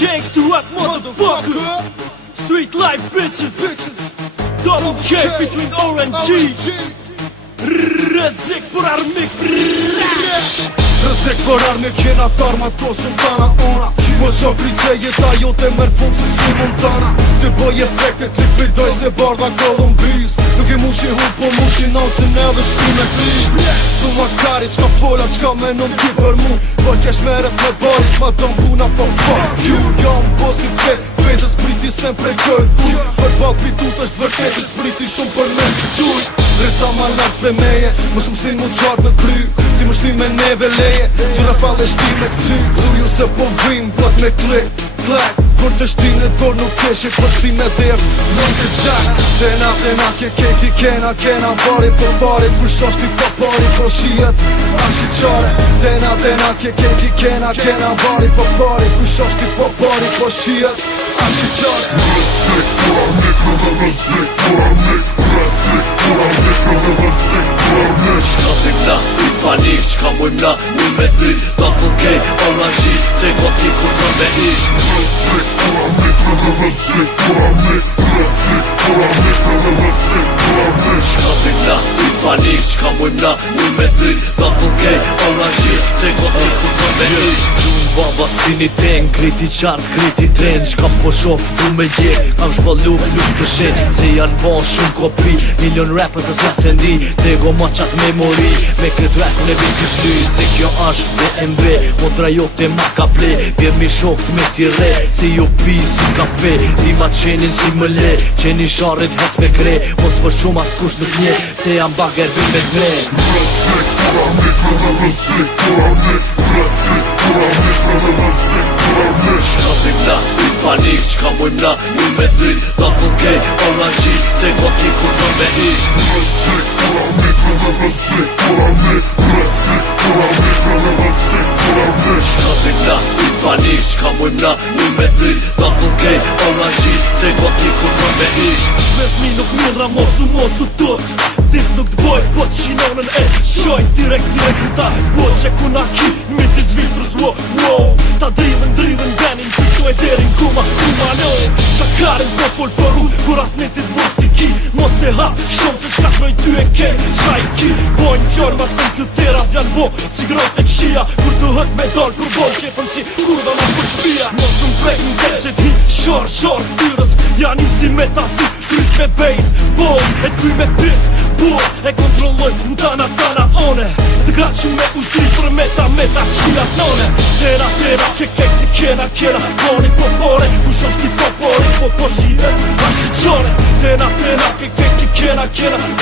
Gangsta rap motherfucker. Street life bitches. Double K between R and G. Rëzik për armik. Rëzik për armik kena tarma to sultana ona. Mos o price jeta jote merë fund se si montana. Të bëj efektet likvidoj se bardha Kolumbis. Nuk i mushi hu po mushi nauqën edhe shtu me kriz. Su makari qka fola qka menon ti për mu. Po kesh meret me baris ma don puna po fuck you. Jam boss një vet, vetës spriti sem prej kërkuj. Për bal pitut është vërtet, spriti shumë për me quj. Resa ma lartë për meje, mos më shtin mu qartë në kry. Ti më shtin me neve leje, gjëra falle shtin me këcy. Zuju se po vim, plot me klik, klak. Kur të shtin e dorë nuk keshe, po shtin me dherë, nuk të gjak. Tena keti kena bari për bari. Kush ashti po pari, po shijet, ashi qare. Tena keti kena bari për bari. Kush ashti po pari, po shijet, ashi qare. Rëzik për armik, rëzik për armik. Rëzik për armik, rëzik për armik. Shka të këna, i panik, qka mujmë na, një me ty. Double K, orange, tre koti kur të me ish. Rëzik për armik, rëzik për armik. Rëzik për armik, rëzik për armik. Shka të këna, i panik, qka mujmë na, një me ty. Double K, orange, tre koti kur të me ish. Baba si një ten, kriti qartë, kriti tren. Shka po shof du me je, kam shpallu fluk të shen. Se janë bon shumë kopi, milion rappers as jas e ndi. Tego ma qatë memori, me këtë rap në vit të shty. Se kjo është BMW, motra jote ma ka ple. Pjer mi shokt me tire, se jo pi si kafe. Di ma qenin si më le, qeni sharit hes me kre. Mos për shumë as kush nuk nje, se jam bager vim me gre. Rëzik për armik, rëzik për armik. Rëzik për armik, rëzik për armik. Shka të këna, i panik, qka mujmë na, një me ty. Double K, orange, tre koti kur të me ish. Rëzik për armik, rëzik për armik. Rëzik për armik, rëzik për armik. Shka të këna, i panik, qka mujmë na, një me ty. Double K, orange, tre koti kur të me ish. Me fmi nuk mirra mosu tot. Dis nuk t'boj, po t'shinonën e t'shoj. Direkt në ta, po që kuna ki me t'i zvitrës, wow. Ta driven, ganin, pito e derin, kuma no. Shakarin po fol për u, kur as ne ti t'boj si ki. Mos e hap, shumë se shka kroj ty e ke, qa i ki. Bojnë fjor, mas kompjuterat janë bo, si grot e kshia. Kur të hët me dal, kur bol qepën si kurva ma për shpia. Mos më prek në keshit hi, shor, ftyrës. Janë isi me ta fit, kryt me base, bol, e t'kuj me pit. E kontrolloj në tana one. Të gratë shumë me ushtri për meta qillat none. Tera kekti kena boni po pore. Kush është i po pore, po shihet ashi qore. Tena kekti kena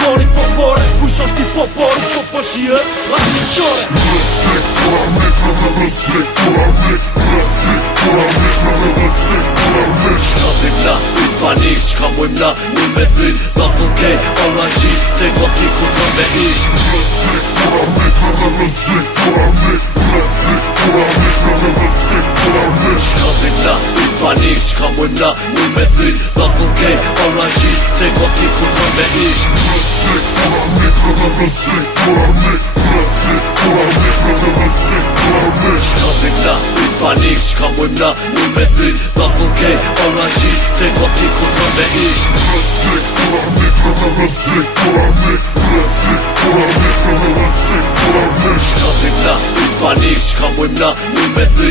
boni po pore. Kush është i po pore, po shihet ashi qore. Rëzik për armik, rëzik për armik. Rëzik për armik, rëzik për armik. Shka të këna, i panik, qka mujmë na, një me ty. Double K, orange, tre koti kur të me ish. Rëzik për armik, rëzik për armik. Rëzik për armik, rëzik për armik. Shka të këna, i panik, qka mujmë na, një me ty. Double K, orange, tre koti kur të me ish. Rëzik për armik, rëzik për armik. Rëzik për armik, rëzik për armik. Shka të këna, i panik, qka mujmë na, një me ty. Double K, orange, tre koti kur të me ish. Rëzik për armik, rëzik për armik. Rëzik për armik, rëzik për armik. Shka të këna, i panik, qka mujmë na, një me ty.